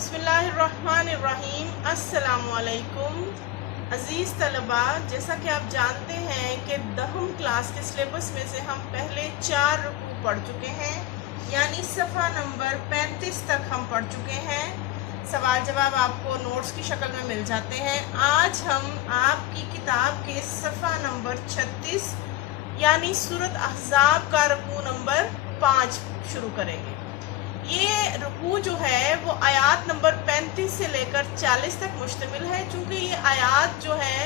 بسم اللہ الرحمن الرحیم۔ السلام علیکم عزیز طلبہ، جیسا کہ آپ جانتے ہیں کہ 10 کلاس کے سلیبس میں سے ہم پہلے 4 رکوع پڑھ چکے ہیں، یعنی صفحہ نمبر 35 تک ہم پڑھ چکے ہیں۔ سوال جواب آپ کو نوٹس کی شکل میں مل جاتے ہیں۔ آج ہم آپ کی کتاب کے صفحہ نمبر 36 یعنی سورۃ احزاب کا رکوع نمبر 5 شروع کریں گے۔ یہ رکوع جو ہے وہ آیات نمبر 35 سے لے کر 40 تک مشتمل ہے۔ چونکہ یہ آیات جو ہے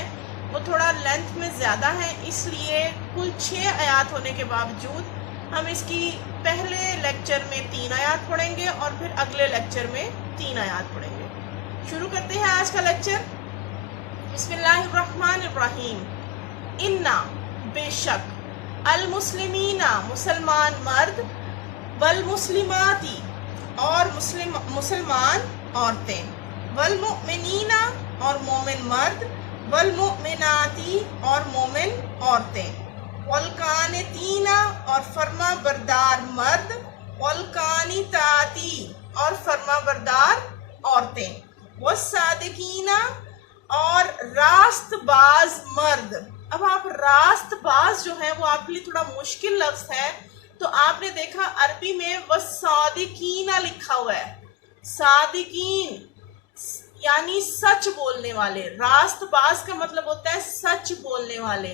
وہ تھوڑا لینتھ میں زیادہ ہیں، اس لیے کل 6 آیات ہونے کے باوجود ہم اس کی پہلے لیکچر میں 3 آیات پڑھیں گے اور پھر اگلے لیکچر میں 3 آیات پڑھیں گے۔ شروع کرتے ہیں آج کا لیکچر۔ بسم اللہ الرحمن الرحیم۔ انا بے شک، المسلمین مسلمان مرد، والمسلماتی اور مسلمان عورتیں، والمؤمنین اور مومن مرد، والمؤمناتی اور مومن عورتیں، والقانتین اور فرما بردار مرد، والقانتاتی اور فرما بردار عورتیں، والصادقین اور راست باز مرد۔ اب آپ راست باز جو ہے وہ آپ کے لیے تھوڑا مشکل لفظ ہے، تو آپ نے دیکھا عربی میں والصادقین لکھا ہوا ہے۔ صادقین یعنی سچ بولنے والے، راست باز کا مطلب ہوتا ہے سچ بولنے والے۔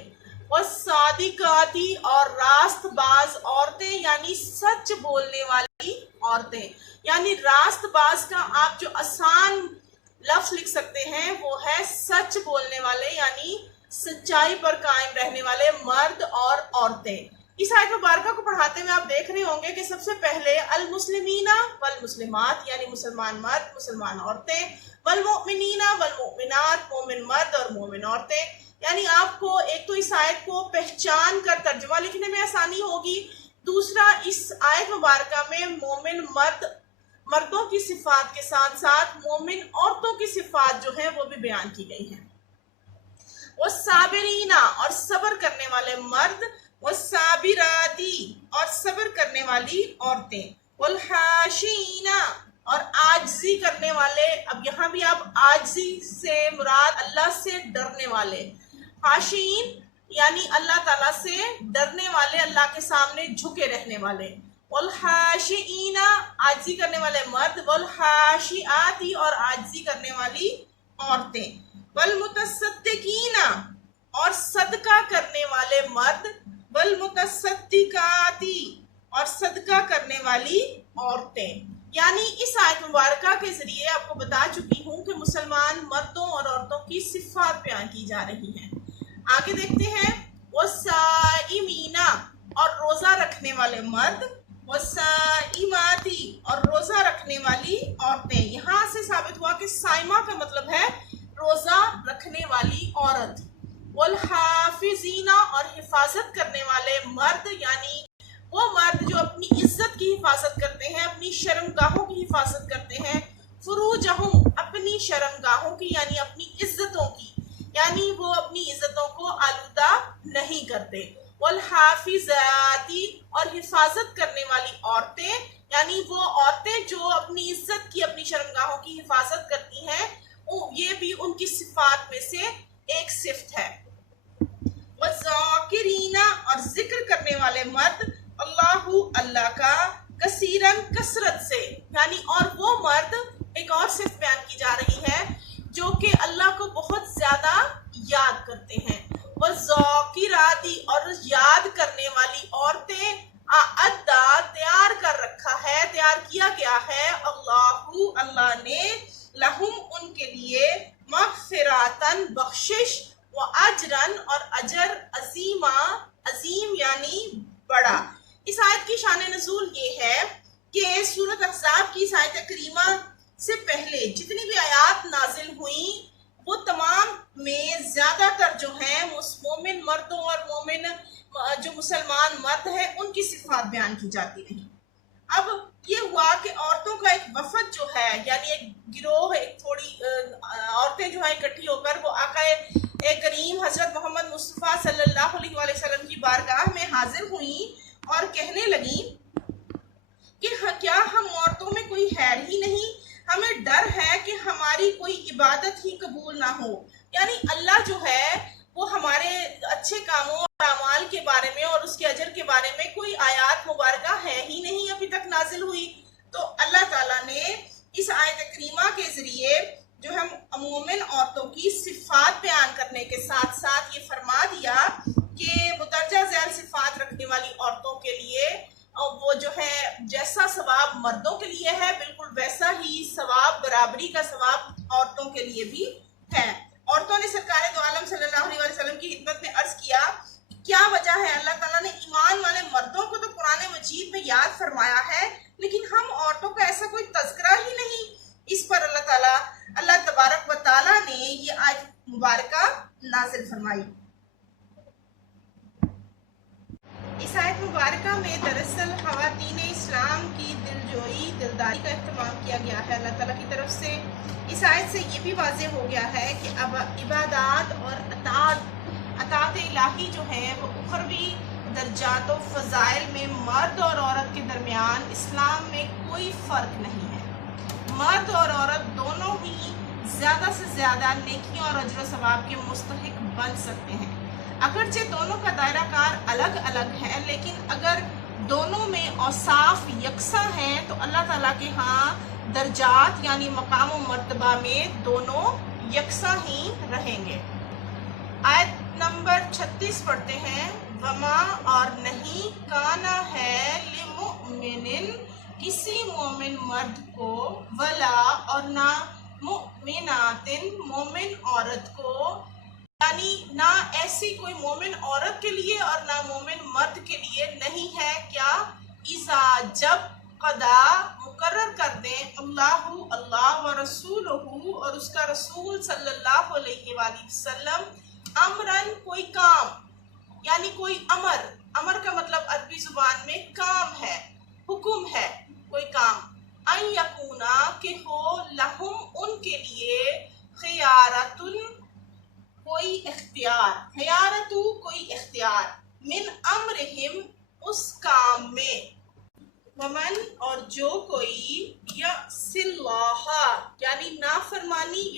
والصادقاتی اور راست باز عورتیں یعنی سچ بولنے والی عورتیں، یعنی راست باز کا آپ جو آسان لفظ لکھ سکتے ہیں وہ ہے سچ بولنے والے، یعنی سچائی پر قائم رہنے والے مرد اور عورتیں۔ اس آیت مبارکہ کو پڑھاتے ہوئے آپ دیکھ رہے ہوں گے کہ سب سے پہلے المسلمین والمسلمات یعنی مسلمان مرد مسلمان عورتیں، والمؤمنین والمؤمنات مومن مرد اور مومن عورتیں، یعنی آپ کو ایک تو اس آیت کو پہچان کر ترجمہ لکھنے میں آسانی ہوگی، دوسرا اس آیت مبارکہ میں مومن مردوں کی صفات کے ساتھ ساتھ مومن عورتوں کی صفات جو ہیں وہ بھی بیان کی گئی ہیں۔ والصابرین اور صبر کرنے والے مرد، والصابراتی اور صبر کرنے والی عورتیں، والخاشعین اور عاجزی کرنے والے۔ اب یہاں بھی آپ عاجزی سے مراد اللہ سے ڈرنے والے، خاشعین یعنی اللہ تعالیٰ سے ڈرنے والے، اللہ کے سامنے جھکے رہنے والے، والخاشعین عاجزی کرنے والے مرد، والخاشعاتی اور عاجزی کرنے والی عورتیں، والمتصدقین اور صدقہ کرنے والے مرد، والمتصدقاتی اور صدقہ کرنے والی عورتیں۔ یعنی اس آیت مبارکہ کے ذریعے آپ کو بتا چکی ہوں کہ مسلمان مردوں اور عورتوں کی صفات بیان کی جا رہی ہیں۔ آگے دیکھتے ہیں، والصائمین اور روزہ رکھنے والے مرد، والصائماتی اور روزہ رکھنے والی عورتیں۔ یہاں سے ثابت ہوا کہ صائمہ کا مطلب ہے روزہ رکھنے والی عورت۔ والحافظین اور حفاظت کرنے والے مرد، یعنی وہ مرد جو اپنی عزت کی حفاظت کرتے ہیں، اپنی شرمگاہوں کی حفاظت کرتے ہیں، فروجہم اپنی شرمگاہوں کی یعنی اپنی عزتوں کی، یعنی وہ اپنی عزتوں کو آلودہ نہیں کرتے۔ والحافظاتی اور حفاظت کرنے والی عورتیں، یعنی وہ عورتیں جو اپنی عزت کی اپنی شرمگاہوں کی حفاظت کرتی ہیں، یہ بھی ان کی صفات میں سے ایک صفت ہے۔ والذاکرین اور ذکر کرنے والے مرد، اللہ کا کثیرن کثرت سے، یعنی اور وہ مرد، ایک اور صفت بیان کی جا رہی ہے جو کہ اللہ کو بہت زیادہ یاد کرتے ہیں۔ والذاکراتی اور یاد کرنے والی عورتیں، اعدّا تیار کر رکھا ہے، تیار کیا گیا ہے، اللہ نے لہم ان کے لیے مغفراتن بخشش، و اجرن اور اجر عظیما عظیم یعنی بڑا۔ اس آیت کی شان نزول یہ ہے کہ سورۃ احزاب کی اس آیت کریمہ سے پہلے جتنی بھی آیات نازل ہوئیں وہ تمام میں زیادہ تر جو ہیں مومن مردوں اور مومن جو مسلمان مرد ہیں ان کی صفات بیان کی جاتی رہی۔ اب یہ ہوا کہ عورتوں کا ایک وفد جو ہے، یعنی ایک گروہ، ایک تھوڑی عورتیں جو ہیں اکٹھی ہو کر وہ آقا کریم حضرت محمد مصطفیٰ صلی اللہ علیہ وآلہ وسلم کی بارگاہ میں حاضر ہوئیں اور کہنے لگیں کہ کیا ہم عورتوں میں کوئی خیر ہی نہیں، ہمیں ڈر ہماری کوئی عبادت ہی قبول نہ ہو. یعنی اللہ جو ہے وہ ہمارے اچھے کاموں اور اعمال کے بارے میں اور اس کے اجر کے بارے میں کوئی آیات مبارکہ ہے ہی نہیں ابھی تک نازل ہوئی. تو اللہ تعالیٰ نے اس آیت کریمہ کے ذریعے جو ہم مومن عورتوں کی صفات بیان کرنے کے ساتھ ساتھ یہ فرما دیا کہ مدرجہ ذیل صفات رکھنے والی عورتوں کے لیے وہ جو ہے جیسا ثواب مردوں کے لیے ہے بالکل ویسا ہی ثواب برابری کا ثواب عورتوں کے لیے بھی ہے. عورتوں نے سرکار دو عالم صلی اللہ علیہ وسلم کی خدمت میں عرض کیا کیا وجہ ہے اللہ تعالیٰ نے ایمان والے مردوں کو تو قرآن مجید میں یاد فرمایا ہے لیکن ہم عورتوں کا ایسا کوئی تذکرہ ہی نہیں. اس پر اللہ تبارک و تعالیٰ نے یہ آیت مبارکہ نازل فرمائی. اس آیت مبارکہ میں دراصل خواتین اسلام کی دلجوئی دلداری کا اہتمام کیا گیا ہے اللہ تعالیٰ کی طرف سے. اس آیت سے یہ بھی واضح ہو گیا ہے کہ اب عبادات اور اطاعت الہی جو ہے وہ اخروی درجات و فضائل میں مرد اور عورت کے درمیان اسلام میں کوئی فرق نہیں ہے. مرد اور عورت دونوں ہی زیادہ سے زیادہ نیکیوں اور اجر و ثواب کے مستحق بن سکتے ہیں. اگرچہ دونوں کا دائرہ کار الگ الگ ہے لیکن اگر دونوں میں اوصاف یکساں ہیں تو اللہ تعالیٰ کے ہاں درجات یعنی مقام و مرتبہ میں دونوں یکساں ہی رہیں گے. آیت نمبر 36 پڑھتے ہیں. وما اور نہیں کانا ہے لمؤمن کسی مومن مرد کو ولا اور نہ مؤمنات مومن عورت کو یعنی نہ ایسی کوئی مومن عورت کے لیے اور نہ مومن مرد کے لیے نہیں ہے کیا اذا جب قضا مقرر کر دیں اللہ و رسولہ اور اس کا رسول صلی اللہ علیہ وآلہ وسلم امرن کوئی کام یعنی کوئی امر کا مطلب عربی زبان میں کام ہے حکم ہے کوئی کام ان یکونا کہ ہو لہم ان کے لیے خیارۃ کوئی اختیار خیارتو کوئی اختیار من امرہم اس کام میں. ومن اور جو کوئی یعص اللہ یعنی نافرمانی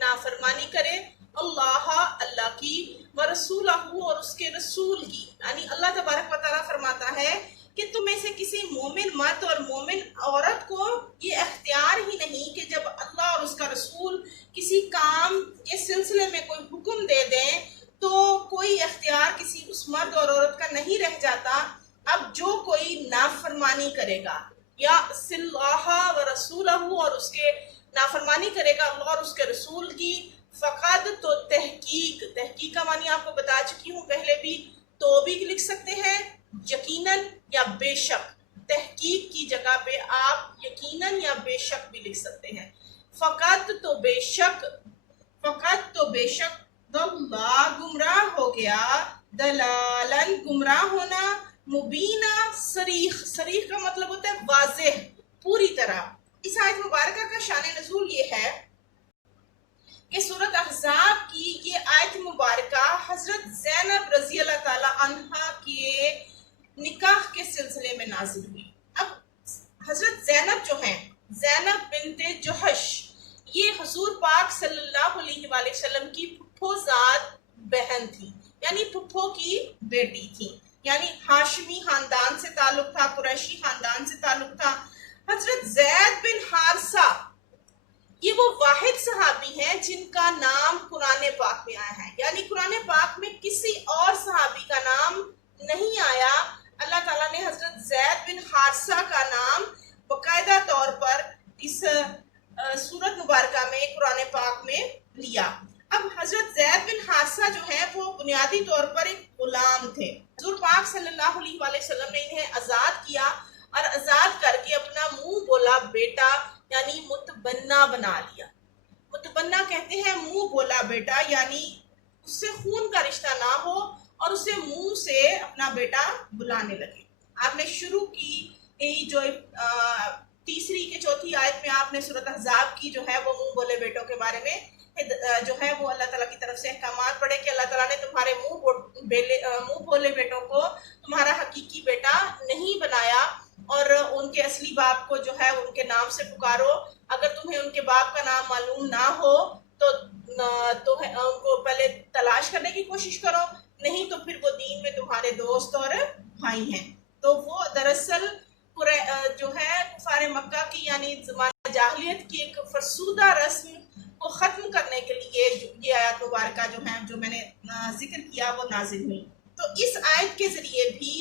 نافرمانی کرے اللہ کی ورسولہ اور اس کے رسول کی یعنی اللہ تبارک و تعالیٰ فرماتا ہے کہ تم میں سے کسی مومن مرد اور مومن عورت کو یہ اختیار ہی نہیں کہ جب اللہ اور اس کا رسول کسی کام کے سلسلے میں کوئی حکم دے دیں تو کوئی اختیار کسی اس مرد اور عورت کا نہیں رہ جاتا. اب جو کوئی نافرمانی کرے گا یا اللہ و رسولہ اور اس کے نافرمانی کرے گا اللہ اور اس کے رسول کی فقد تو تحقیق کا معنی آپ کو بتا چکی ہوں پہلے بھی تو بھی لکھ سکتے ہیں یقیناً یا بے شک. تحقیق کی جگہ پہ آپ یقیناً یا بے شک بھی لکھ سکتے ہیں. فقط تو بے شک ضلع گمراہ ہو گیا دلالن گمراہ ہونا مبینہ صریح کا مطلب ہوتا ہے واضح پوری طرح. اس آیت مبارکہ کا شان نزول یہ ہے کہ سورۃ احزاب کی یہ آیت مبارکہ حضرت زینب رضی اللہ تعالی عنہا کے نکاح کے سلسلے میں نازل ہوئی. اب حضرت زینب جو ہیں زینب بنت جحش یہ حضور پاک صلی اللہ علیہ وآلہ وسلم کی پھپھو زاد بہن تھی یعنی پھپھو کی بیٹی تھی یعنی ہاشمی خاندان سے تعلق تھا قریشی خاندان سے تعلق تھا. حضرت زید بن حارثہ یہ وہ واحد صحابی ہیں جن کا نام قرآن پاک میں آیا ہے یعنی قرآن پاک میں کسی اور صحابی کا نام نہیں آیا. اللہ تعالیٰ نے حضرت زید بن حارثہ کا نام باقاعدہ طور پر اس سورت مبارکہ میں قرآن پاک میں لیا. اب حضرت زید بن حارثہ جو ہے وہ بنیادی طور پر ایک غلام تھے. حضور پاک صلی اللہ علیہ وآلہ وسلم نے انہیں آزاد کیا اور آزاد کر کے اپنا منہ بولا بیٹا یعنی متبنہ بنا لیا. متبنہ کہتے ہیں منہ بولا بیٹا یعنی اس سے خون کا رشتہ نہ ہو اور اسے منہ سے اپنا بیٹا بلانے لگے. آپ نے شروع کی جو تیسری کے چوتھی آیت میں آپ نے سورۃ احزاب کی جو ہے وہ منہ بولے بیٹوں کے بارے میں جو ہے وہ اللہ تعالیٰ کی طرف سے احکامات پڑھے کہ اللہ تعالیٰ نے تمہارے منہ بولے بیٹوں کو تمہارا حقیقی بیٹا نہیں بنایا اور ان کے اصلی باپ کو جو ہے ان کے نام سے پکارو. اگر تمہیں ان کے باپ کا نام معلوم نہ ہو تو ان کو پہلے تلاش کرنے کی کوشش کرو، نہیں تو پھر وہ دین میں تمہارے دوست اور بھائی ہیں۔ تو وہ دراصل جو ہے کفار مکہ کی یعنی زمانہ جاہلیت کی ایک فرسودہ رسم کو ختم کرنے کے لیے یہ آیات مبارکہ جو میں نے ذکر کیا وہ نازل ہوئی۔ تو اس آیت کے ذریعے بھی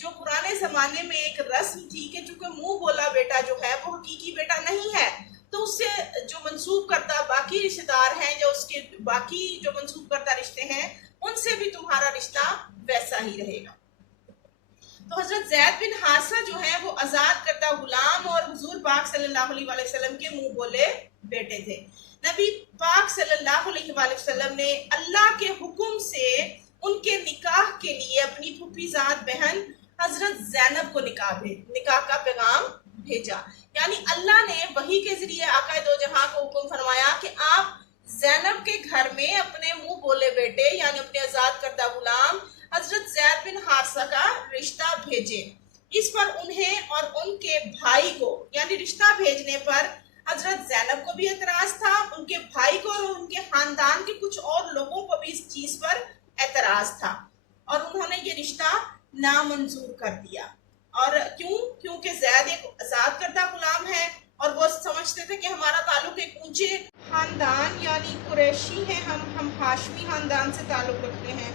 جو پرانے زمانے میں ایک رسم تھی کہ چونکہ منہ بولا بیٹا جو ہے وہ حقیقی بیٹا نہیں ہے، تو اس سے جو منسوب کردہ باقی رشتہ دار ہیں، جو اس کے باقی جو منسوب کردہ رشتے ہیں، ان سے بھی تمہارا رشتہ ویسا ہی رہے گا۔ تو حضرت زید بن حارثہ جو ہیں وہ آزاد کردہ غلام اور حضور پاک صلی اللہ علیہ وآلہ وسلم کے منہ بولے بیٹے تھے۔ نبی پاک صلی اللہ علیہ وآلہ وسلم نے اللہ کے حکم سے ان کے نکاح کے لیے اپنی پھوپھی زاد بہن حضرت زینب کو نکاح کا پیغام بھیجا، یعنی اللہ نے وحی کے ذریعے آقا دو جہاں کو حکم فرمایا کہ آپ زینب کے گھر میں اپنے منہ بولے بیٹے یعنی اپنے آزاد کردہ غلام حضرت زید بن حارثہ کا رشتہ بھیجیں۔ اس پر انہیں اور ان کے بھائی کو یعنی رشتہ بھیجنے پر حضرت زینب کو بھی اعتراض تھا، ان کے بھائی کو اور ان کے خاندان کے کچھ اور لوگوں کو بھی اس چیز پر اعتراض تھا، اور انہوں نے یہ رشتہ نامنظور کر دیا۔ اور کیونکہ زید ایک آزاد کردہ غلام ہے اور وہ سمجھتے تھے کہ ہمارا تعلق ایک اونچے خاندان یعنی قریشی ہے، ہم ہاشمی خاندان سے تعلق رکھتے ہیں،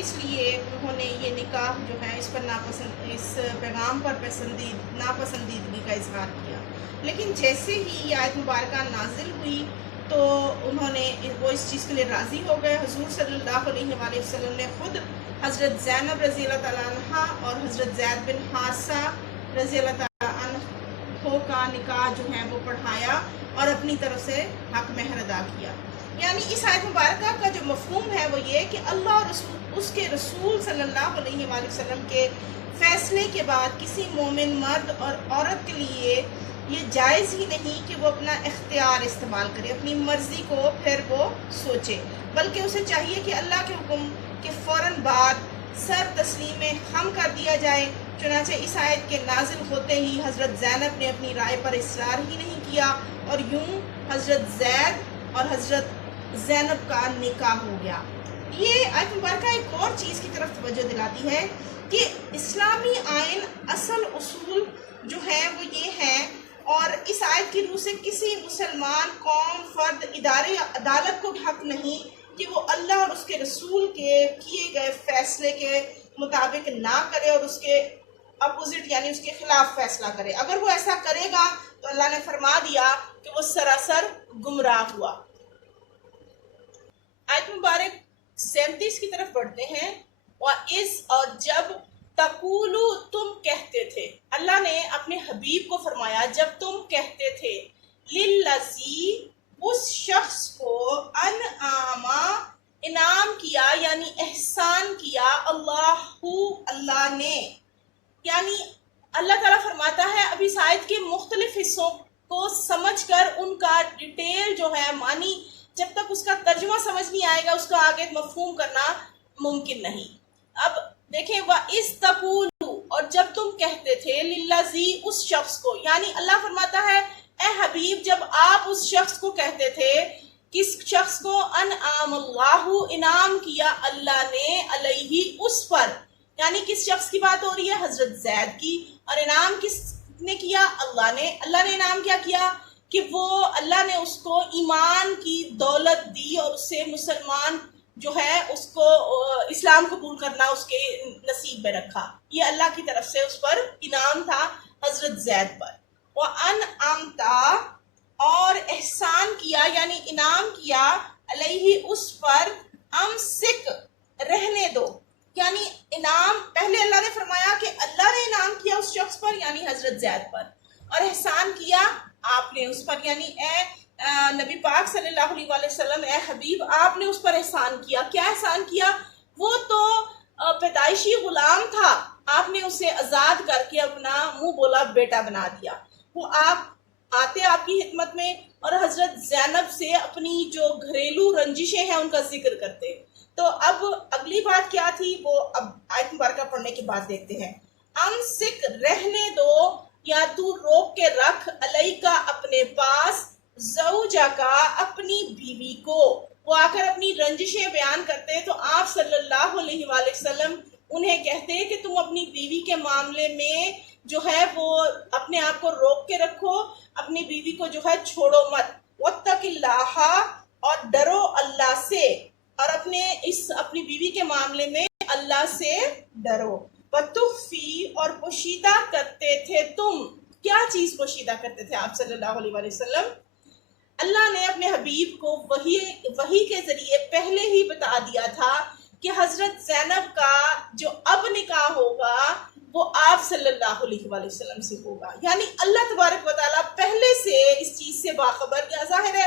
اس لیے انہوں نے یہ نکاح جو ہے اس پر اس پیغام پر ناپسندیدگی کا اظہار کیا۔ لیکن جیسے ہی یہ آیت مبارکہ نازل ہوئی تو وہ اس چیز کے لیے راضی ہو گئے۔ حضور صلی اللہ علیہ وآلہ وسلم نے خود حضرت زینب رضی اللہ تعالیٰ عنہ اور حضرت زید بن حارثہ رضی اللہ تعالیٰ عنہ کا نکاح جو ہے وہ پڑھایا اور اپنی طرف سے حق مہر ادا کیا۔ یعنی اس آیت مبارکہ کا جو مفہوم ہے وہ یہ کہ اللہ اور اس کے رسول صلی اللہ علیہ وآلہ وسلم کے فیصلے کے بعد کسی مومن مرد اور عورت کے لیے یہ جائز ہی نہیں کہ وہ اپنا اختیار استعمال کرے، اپنی مرضی کو پھر وہ سوچے، بلکہ اسے چاہیے کہ اللہ کے حکم کے فوراً بعد سر تسلیم ہم کر دیا جائے۔ چنانچہ اس آیت کے نازل ہوتے ہی حضرت زینب نے اپنی رائے پر اصرار ہی نہیں کیا اور یوں حضرت زید اور حضرت زینب کا نکاح ہو گیا۔ یہ آیت مبارکہ ایک اور چیز کی طرف توجہ دلاتی ہے کہ اسلامی آئین اصل اصول جو ہے وہ یہ ہے، اور اس آیت کی روح سے کسی مسلمان قوم، فرد، ادارے یا عدالت کو حق نہیں کہ وہ اللہ اور اس کے رسول کے کیے گئے فیصلے کے مطابق نہ کرے اور اس کے اپوزٹ یعنی اس کے خلاف فیصلہ کرے۔ اگر وہ ایسا کرے گا تو اللہ نے فرما دیا کہ وہ سراسر گمراہ ہوا۔ آیت مبارک 37 کی طرف بڑھتے ہیں۔ اور جب تقولو تم کہتے تھے، اللہ نے اپنے حبیب کو فرمایا جب تم کہتے تھے، للذی اس شخص کو انعام کیا یعنی احسان کیا اللہ نے، یعنی اللہ تعالیٰ فرماتا ہے اب اس آیت کے مختلف حصوں کو سمجھ کر ان کا ڈیٹیل جو ہے معنی جب تک اس کا ترجمہ سمجھ نہیں آئے گا اس کا آگے مفہوم کرنا ممکن نہیں۔ اب دیکھیں وَإِذْ اور جب تم کہتے تھے للذی اس شخص کو، یعنی اللہ فرماتا ہے اے حبیب جب آپ اس شخص کو کہتے تھے، کس شخص کو؟ انعام اللہ انعام کیا اللہ نے علیہ اس پر، یعنی کس شخص کی بات ہو رہی ہے؟ حضرت زید کی۔ اور انعام کس نے کیا؟ اللہ نے۔ اللہ نے انعام کیا کیا کہ وہ اللہ نے اس کو ایمان کی دولت دی اور اس سے مسلمان جو ہے اس کو اسلام قبول کرنا اس کے نصیب میں رکھا۔ یہ اللہ کی طرف سے اس پر انعام تھا حضرت زید پر۔ وَأَنْعَمْتَ اور احسان کیا یعنی انعام کیا علیہ اس پر، امسک رہنے دو، یعنی انعام پہلے اللہ نے فرمایا کہ اللہ نے انعام کیا اس شخص پر یعنی حضرت زید پر، اور احسان کیا آپ نے اس پر یعنی اے نبی پاک صلی اللہ علیہ وآلہ وسلم، اے حبیب آپ نے اس پر احسان کیا۔ کیا احسان کیا؟ وہ تو پیدائشی غلام تھا، آپ نے اسے آزاد کر کے اپنا منہ بولا بیٹا بنا دیا۔ وہ آپ آتے آپ کی خدمت میں اور حضرت زینب سے اپنی جو گھریلو رنجشیں ہیں ان کا ذکر کرتے۔ تو اب اگلی بات کیا تھی وہ اب آیت مبارکہ پڑھنے کے بعد دیکھتے ہیں۔ امسک رہنے دو یا تو روک کے رکھ، علیہ کا اپنے پاس، زوجہ کا اپنی بیوی کو، وہ آ کر اپنی رنجشیں بیان کرتے تو آپ صلی اللہ علیہ وآلہ وسلم انہیں کہتے کہ تم اپنی بیوی کے معاملے میں جو ہے وہ اپنے آپ کو روک کے رکھو، اپنی بیوی کو جو ہے چھوڑو مت، واتق اللہ، اور ڈرو اللہ سے، اور اپنی بیوی کے معاملے میں اللہ سے ڈرو، وتخفی، اور پوشیدہ کرتے تھے تم، کیا چیز پوشیدہ کرتے تھے آپ صلی اللہ علیہ وآلہ وسلم؟ اللہ نے اپنے حبیب کو وحی کے ذریعے پہلے ہی بتا دیا تھا کہ حضرت زینب کا جو اب نکاح ہوگا وہ آپ صلی اللہ علیہ وآلہ وسلم سے ہوگا، یعنی اللہ تبارک و تعالیٰ پہلے سے اس چیز سے باخبر، یا ظاہر ہے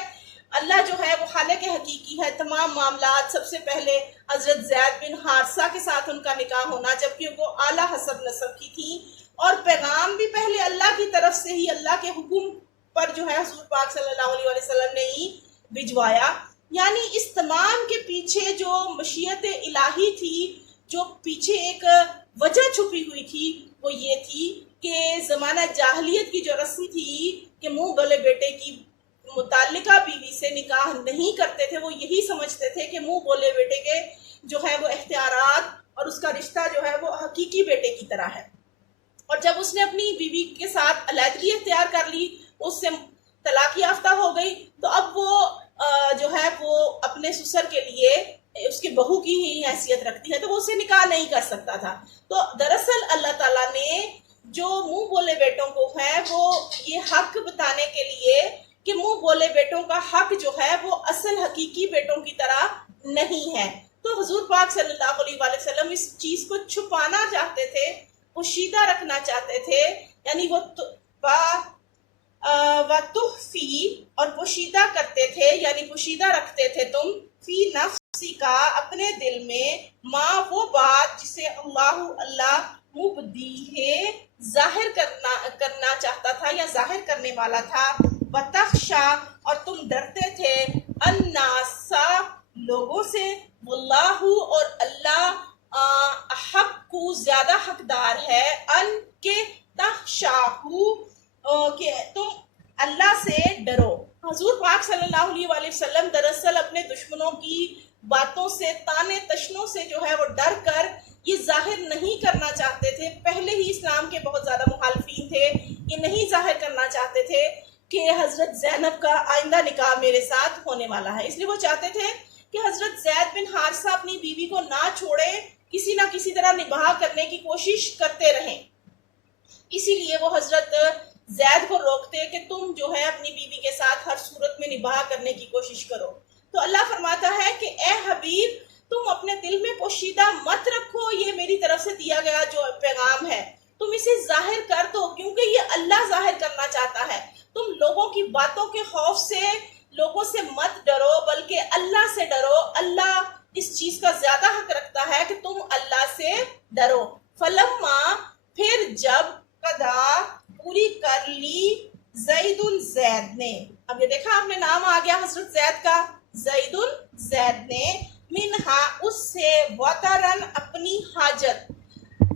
اللہ جو ہے وہ خالق حقیقی ہے، تمام معاملات سب سے پہلے حضرت زید بن حارثہ کے ساتھ ان کا نکاح ہونا، جبکہ وہ اعلیٰ حسب نسب کی تھی، اور پیغام بھی پہلے اللہ کی طرف سے ہی اللہ کے حکم پر جو ہے حضور پاک صلی اللہ علیہ وسلم نے ہی بھجوایا، یعنی اس تمام کے پیچھے جو مشیت الہی تھی، جو پیچھے ایک وجہ چھپی ہوئی تھی، وہ یہ تھی کہ زمانہ جاہلیت کی جو رسم تھی کہ منہ بولے بیٹے کی متعلقہ بیوی سے نکاح نہیں کرتے تھے، وہ یہی سمجھتے تھے کہ منہ بولے بیٹے کے جو ہے وہ اختیارات اور اس کا رشتہ جو ہے وہ حقیقی بیٹے کی طرح ہے، اور جب اس نے اپنی بیوی کے ساتھ علیحدگی اختیار کر لی، اس سے طلاق یافتہ ہو گئی، تو اب وہ جو ہے وہ اپنے سسر کے لیے اس کی بہو کی ہی حیثیت رکھتی ہے، تو وہ اسے نکاح نہیں کر سکتا تھا۔ تو دراصل اللہ تعالیٰ نے جو منہ بولے بیٹوں کو ہے وہ یہ حق بتانے کے لیے کہ منہ بولے بیٹوں کا حق جو ہے وہ اصل حقیقی بیٹوں کی طرح نہیں ہے، تو حضور پاک صلی اللہ علیہ وآلہ وسلم اس چیز کو چھپانا چاہتے تھے، پوشیدہ رکھنا چاہتے تھے، یعنی وہ وَتُخْفِي، اور پوشیدہ کرتے تھے، یعنی پوشیدہ رکھتے تھے تم، فی نفسی کا، اپنے دل میں، ما، وہ بات جسے اللہ مبدیہ، ظاہر کرنا چاہتا تھا یا ظاہر کرنے والا تھا، وَتَخْشَى، اور تم ڈرتے تھے، النَّاسَ، لوگوں سے، واللہ، اور اللہ حق کو زیادہ حقدار ہے، ان کے تخشاہو، کہ تم اللہ سے ڈرو۔ حضور پاک صلی اللہ علیہ وآلہ وسلم دراصل اپنے دشمنوں کی باتوں سے، تانے تشنوں سے جو ہے وہ ڈر کر یہ ظاہر نہیں کرنا چاہتے تھے، پہلے ہی اسلام کے بہت زیادہ مخالفین تھے، یہ نہیں ظاہر کرنا چاہتے تھے کہ حضرت زینب کا آئندہ نکاح میرے ساتھ ہونے والا ہے، اس لیے وہ چاہتے تھے کہ حضرت زید بن حارثہ اپنی بیوی کو نہ چھوڑے، کسی نہ کسی طرح نباہ کرنے کی کوشش کرتے رہیں، اسی لیے وہ حضرت زید کو روکتے کہ تم جو ہے اپنی بیوی کے ساتھ ہر صورت میں نباہ کرنے کی کوشش کرو۔ تو اللہ فرماتا ہے کہ اے حبیب، تم اپنے دل میں پوشیدہ مت رکھو یہ میری طرف سے دیا گیا جو پیغام ہے، تم اسے ظاہر کر دو، کیونکہ یہ اللہ ظاہر کرنا چاہتا ہے، تم لوگوں کی باتوں کے خوف سے لوگوں سے مت ڈرو، بلکہ اللہ سے ڈرو، اللہ اس چیز کا زیادہ حق رکھتا ہے کہ تم اللہ سے ڈرو۔ فلما، پھر جب، قضا، پوری کر لی، زید نے، اب یہ دیکھا آپ نے نام آ گیا حضرت زید کا، زید نے، منہا، اس سے، وطرن، اپنی حاجت،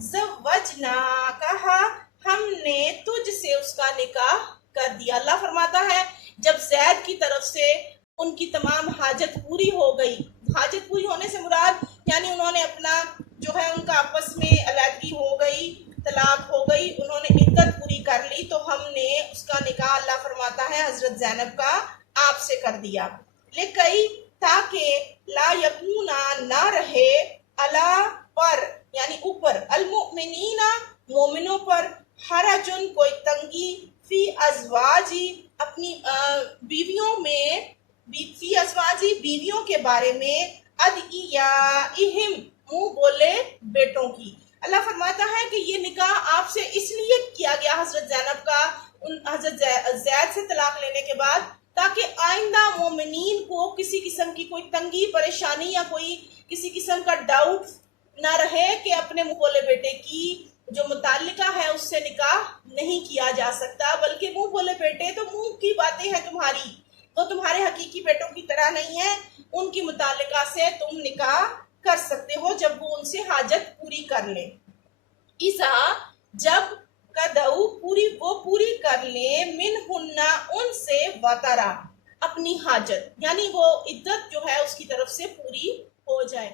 زوجنا، کہا، ہم نے تجھ سے اس کا نکاح کر دیا۔ اللہ فرماتا ہے جب زید کی طرف سے ان کی تمام حاجت پوری ہو گئی، حاجت پوری ہونے سے مراد یعنی انہوں نے اپنا جو ہے ان کا آپس میں علیحدگی ہو گئی، طلاق ہو گئی، انہوں نے عدت پوری کر لی، تو ہم نے اس کا نکاح، اللہ فرماتا ہے، حضرت زینب کا آپ سے کر دیا، لکئی، تاکہ، لا یکونا، نہ رہے، علی، پر، یعنی اوپر، المؤمنین، مومنوں پر، حرجن، کوئی تنگی، فی ازواجی، اپنی بیویوں میں، فی ازواجی، بیویوں کے بارے میں، ادعیائہم، منہ بولے بیٹوں کی۔ اللہ فرماتا ہے کہ یہ نکاح آپ سے اس لیے کیا گیا حضرت زینب کا حضرت زید سے طلاق لینے کے بعد، تاکہ آئندہ مومنین کو کسی قسم کی کوئی تنگی، پریشانی یا کوئی کسی قسم کا ڈاؤٹ نہ رہے کہ اپنے منہ بولے بیٹے کی جو متعلقہ ہے اس سے نکاح نہیں کیا جا سکتا، بلکہ منہ بولے بیٹے تو منہ کی باتیں ہیں تمہاری، تو تمہارے حقیقی بیٹوں کی طرح نہیں ہے، ان کی متعلقہ سے تم نکاح کر سکتے ہو جب وہ ان سے حاجت پوری کر لیں۔ ایسا، جب، تقدعو وہ پوری کر لے من ہننا ان سے وطرا اپنی حاجت، یعنی وہ عدت جو ہے اس کی طرف سے پوری ہو جائے.